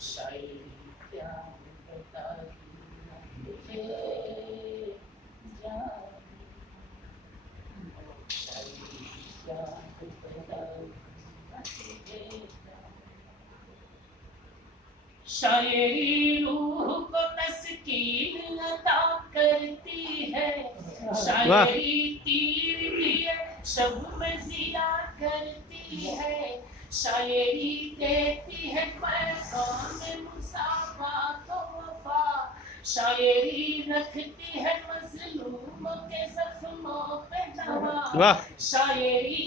शायरी क्या बता तुझे जान, शायरी क्या बता तुझे जान। शायरी रूह को तस्कीन अता करती है, वाह शायरी तीर लिए शब में जिया करती है, शायरी देती है पैगाम मुसाफात व वफा, शायरी रखती है मजलूमों के जख्मों पे दवा, वाह शायरी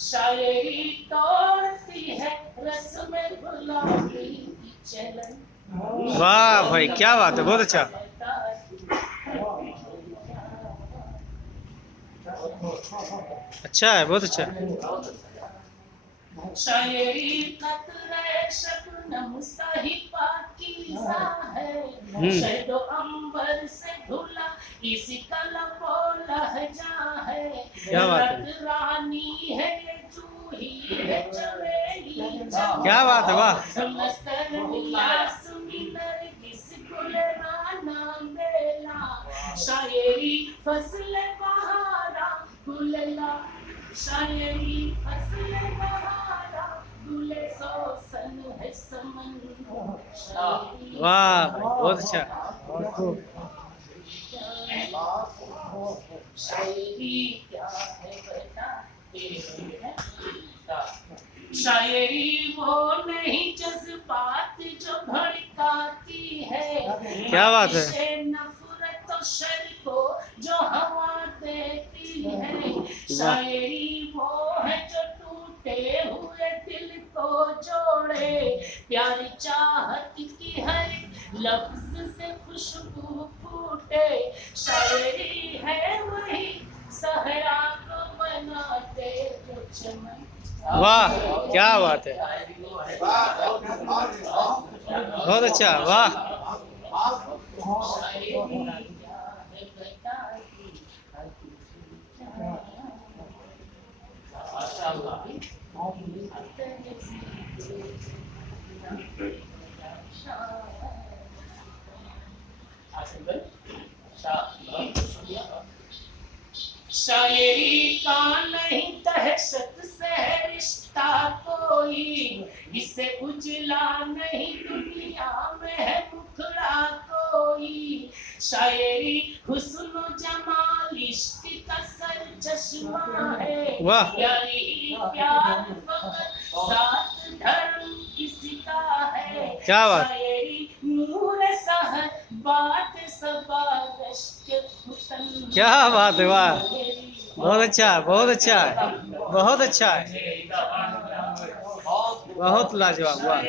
शायरी तोड़ती है रस्म गुलामी की चलन। वाह भाई, क्या बात है, बहुत अच्छा। अच्छा है, बहुत अच्छा है। शायरी कतरे शबनम सा ही पाकीज़ा है, शहदो अंबर से धुला इसी का लबो लहजा है, क्या बात है, रत रानी है ये जूही है चमेली चमेली, क्या बात है, वाह मस्तर यास्मीन नरगिस गुल राना बेला, शायरी फसल बहारा गुलला, शायरी फसल बहारा गुले सोसन है समन, शायरी वाह भाई, बहुत अच्छा। शायरी क्या है बता तेरे, शायरी वो नहीं जज्बात जो भड़काती है, क्या बात है, आतिशे नफरत और शर को जो हवा देती है, शायरी वो है जो टूटे हुए दिल को जोड़े, प्यारी चाहत की हर लफ्ज से खुशबू फूटे, शायरी है वही सहरा को बनाते जो चमन। वाह क्या बात है, बहुत अच्छा, वाह शायरी का नहीं दहशत से रिश्ता कोई, इसे उजला नहीं दुनिया में है मुखड़ा कोई, शायरी हुस्न जमाल इश्क का सर चश्मा है, वाह प्यारी प्यार फकत साथ धर्म इसका है, क्या बात, शायरी नूर सहर बात सबा रश्क हुसन, क्या बात है, वाह बहुत अच्छा, बहुत अच्छा है, बहुत अच्छा है, बहुत लाजवाब, वाह।